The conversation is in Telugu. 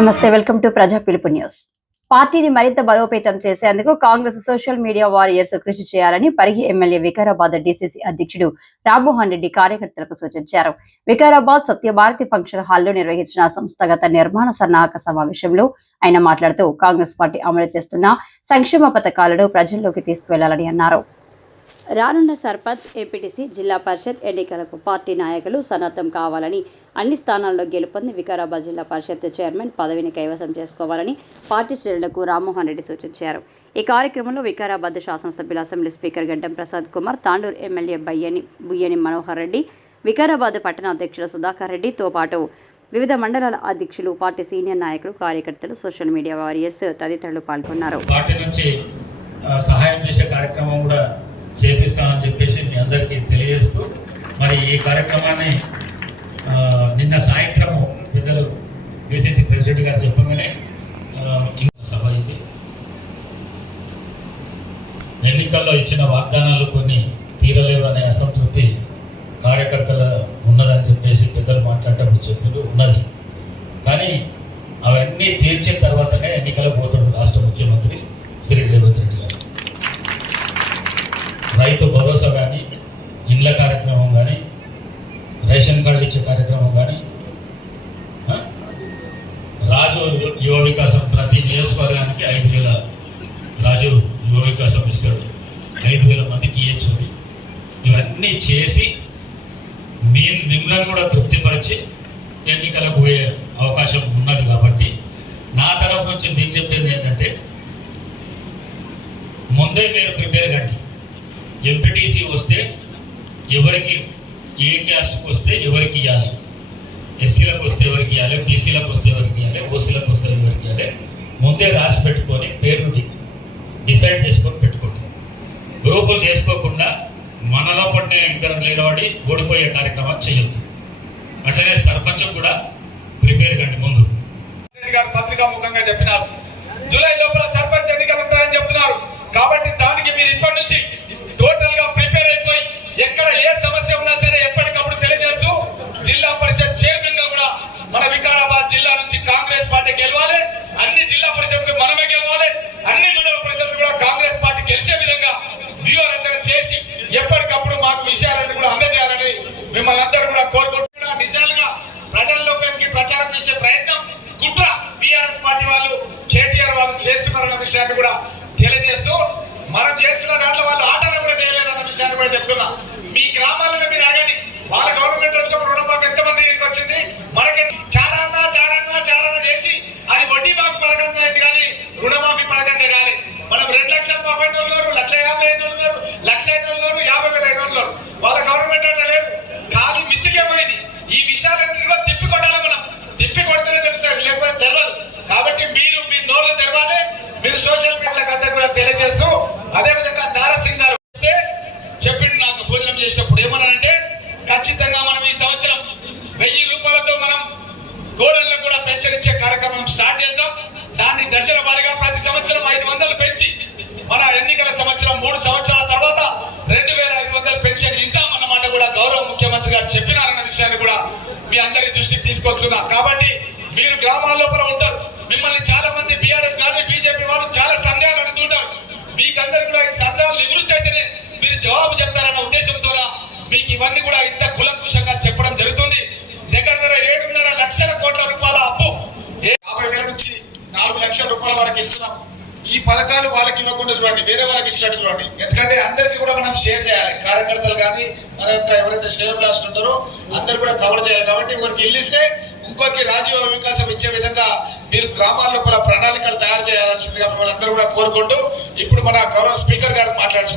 నమస్తే వెల్కమ్ టు ప్రజా పిలుపు న్యూస్. పార్టీని మరింత బలోపేతం చేసేందుకు కాంగ్రెస్ సోషల్ మీడియా వారియర్స్ కృషి చేయాలని పరిగి ఎమ్మెల్యే వికారాబాద్ డీసీసీ అధ్యక్షుడు రామ్మోహన్ రెడ్డి కార్యకర్తలకు సూచించారు. వికారాబాద్ సత్యభారతి ఫంక్షన్ హాల్లో నిర్వహించిన సంస్థాగత నిర్మాణ సన్నాహక సమావేశంలో ఆయన మాట్లాడుతూ కాంగ్రెస్ పార్టీ అమలు చేస్తున్న సంక్షేమ పథకాలను ప్రజల్లోకి తీసుకువెళ్ళాలని అన్నారు. రానున్న సర్పంచ్ ఏపీటీసీ జిల్లా పరిషత్ ఎన్నికలకు పార్టీ నాయకులు సన్నద్ధం కావాలని అన్ని స్థానాల్లో గెలుపొంది వికారాబాద్ జిల్లా పరిషత్ చైర్మన్ పదవిని కైవసం చేసుకోవాలని పార్టీ శ్రేణులకు రామ్మోహన్ రెడ్డి సూచించారు. ఈ కార్యక్రమంలో వికారాబాద్ శాసనసభ్యుల assembly speaker Gaddam Prasad Kumar Tandur MLA Bayyani Buyyani Manohar Reddy Vikarabad పట్టణ అధ్యక్షుడు సుధాకర్ రెడ్డితో పాటు వివిధ మండలాల అధ్యక్షులు పార్టీ సీనియర్ నాయకులు కార్యకర్తలు సోషల్ మీడియా వారియర్స్ తదితరులు పాల్గొన్నారు. పార్టీ నుంచి సహాయం చేసే కార్యక్రమం కూడా చేపిస్తామని చెప్పేసి మీ అందరికీ తెలియజేస్తూ మరి ఈ కార్యక్రమాన్ని నిన్న సాయంత్రము పెద్దలు బీసీసీ ప్రెసిడెంట్ గారు చెప్పగానే సభ ఇది. ఎన్నికల్లో ఇచ్చిన వాగ్దానాలు కొన్ని తీరలేవనే అసంతృప్తి కార్యకర్తల ఉన్నదని చెప్పేసి పెద్దలు మాట్లాడేటప్పుడు చెప్పారు ఉన్నది కానీ అవన్నీ తీర్చిన తర్వాతనే ఎన్నికలకు పోతాడు రాష్ట్ర ముఖ్యమంత్రి శ్రీ రేవంత్ రెడ్డి గారు రైతు భరోసా కానీ ఇండ్ల కార్యక్రమం కానీ రేషన్ ఇచ్చే కార్యక్రమం కానీ రాజు యువ వికాసం ప్రతి నియోజకవర్గానికి ఐదు వేల రాజు యువ వికాసం ఇస్తాడు. ఐదు వేల మందికి ఇవ్వచ్చు ఇవన్నీ చేసి మీ మిమ్మల్ని కూడా తృప్తిపరిచి ఎన్నికలకు పోయే అవకాశం ఉన్నది కాబట్టి నా తరఫు నుంచి మీకు చెప్పేది ఏంటంటే ముందే మీరు ప్రిపేర్ కండి. ఎంపీటీసీ వస్తే ఎవరికి ఏ క్యాస్ట్కి వస్తే ఎవరికి ఇవ్వాలి ఎస్సీలకు వస్తే ఎవరికి ఇవ్వాలి బీసీలకు వస్తే ఎవరికి ఇవ్వాలి ఓసీలకు వస్తే ఎవరికి ఇవ్వాలి ముందే రాసి పెట్టుకొని పేరు డిసైడ్ చేసుకొని పెట్టుకోండి. గ్రూపులు చేసుకోకుండా మనలో పడిన ఇద్దరు నిలబడి ఓడిపోయే కార్యక్రమాలు చేయొద్దు. అట్లనే సర్పంచ్ కూడా ప్రిపేర్ కండి ముందు. గారు పత్రికా ముఖంగా చెప్పినారు జూలై లోపల సర్పంచ్ ఎన్నికలు ఉంటాయని చెప్తున్నారు కాబట్టి దానికి మీరు ఇప్పటి నుంచి టోటల్గా ప్రిపేర్ అయిపోయి ఎక్కడ ఏ సమస్య ఉన్నా సరే ఎప్పటికప్పుడు తెలియజేస్తూ జిల్లా పరిషత్ చైర్మన్గా కూడా మన వికారాబాద్ జిల్లా నుంచి కాంగ్రెస్ పార్టీ గెలవాలి అన్ని జిల్లా పరిషత్లు మనమే గెలవాలి అన్ని మండల పరిషత్లు కూడా కాంగ్రెస్ పార్టీ గెలిచే విధంగా వ్యూహ రచన చేసి ఎప్పటికప్పుడు మాకు విషయాలను కూడా అందజేయాలని మిమ్మల్ని అందరూ కూడా కోరుకుంటున్నా నిజాలుగా ప్రజల్లోకి ప్రచారం చేసే ప్రయత్నం కుట్ర బీఆర్ఎస్ పార్టీ వాళ్ళు కేటీఆర్ వాళ్ళు చేస్తున్నారన్న విషయాన్ని కూడా తెలియజేస్తూ మనం చేస్తున్న దాంట్లో వాళ్ళు ఆటలు కూడా చేయలేదన్న విషయాన్ని కూడా చెప్తున్నా. మీ గ్రామాలను మీరు అడగండి. వాళ్ళ గవర్నమెంట్ వచ్చినప్పుడు రుణమాఫీ ఎంతమంది వచ్చింది? మనకి చారాన్న చారాన్న చారాన్న చేసి అది వడ్డీ మాఫీ పథకంగా అయింది కానీ రుణమాఫీ పథకంగా కానీ. మనం రెండు లక్షల ముప్పై ఐదు ఉన్నారు లక్ష యాభై ఐదు ఉన్నారు లక్ష ఐదు ఉన్నారు యాభై వేల ఐదు ఉన్నారు. వాళ్ళ గవర్నమెంట్ అంటే లేదు. ఖాళీ మిత్తికే పోయింది. ఈ విషయాలన్నీ కూడా తిప్పికొట్టాలి కొట్టాలి మనం తిప్పి కొడితేనే తెలుస్తుంది లేకపోతే తెలియదు కాబట్టి మీరు మీ నోళ్ళు తెరవాలి మీరు సోషల్ మీడియాలకు అందరూ కూడా తెలియజేస్తూ అదే విధంగా దారాసింగ్ గారు చెప్తే చెప్పిండు నాకు భోజనం చేసినప్పుడు ఖచ్చితంగా మనం ఈ సంవత్సరం వెయ్యి రూపాయలతో మనం గోడలను కూడా పెన్షన్ కార్యక్రమం స్టార్ట్ చేద్దాం. దాన్ని దశల వారీగా ప్రతి సంవత్సరం ఐదు వందలు పెంచి మన ఎన్నికల సంవత్సరం మూడు సంవత్సరాల తర్వాత రెండు వేల ఐదు వందల పెన్షన్ ఇస్తామన్నమాట కూడా గౌరవ ముఖ్యమంత్రి గారు చెప్పినారన్న విషయాన్ని కూడా మీ అందరి దృష్టికి తీసుకొస్తున్నా. కాబట్టి మీరు గ్రామాల లోపల ఉంటారు. మిమ్మల్ని చాలా మంది బీఆర్ఎస్ కానీ బీజేపీ వాళ్ళు చాలా సందేహాలు అడుగుతుంటారు. మీకందరు కూడా ఈ సందేహాలు నివృత్తి అయితేనే మీరు జవాబు ఇవన్నీ కూడా ఇంత కులంకుశంగా చెప్పడం జరుగుతుంది. దగ్గర దగ్గర ఏడున్నర లక్షల కోట్ల రూపాయల అప్పు. ఏ- యాభై వేల నుంచి నాలుగు లక్షల రూపాయల వరకు ఇస్తున్నాం. ఈ పథకాలు వాళ్ళకి ఇవ్వకుండా చూడండి వేరే వాళ్ళకి ఇచ్చినట్టు చూడండి. ఎందుకంటే అందరికీ కూడా మనం షేర్ చేయాలి. కార్యకర్తలు కానీ మన యొక్క ఎవరైతే షేర్ బ్లాస్ట్ ఉంటారో అందరు కూడా కవర్ చేయాలి. కాబట్టి ఒకరికి ఇల్లు ఇస్తే ఇంకొకరికి రాజీవ వికాసం ఇచ్చే విధంగా మీరు గ్రామాల్లో కూడా ప్రణాళికలు తయారు చేయాల్సిందిగా మిమ్మల్ని అందరూ కూడా కోరుకుంటూ ఇప్పుడు మన గౌరవ స్పీకర్ గారు మాట్లాడుతున్నారు.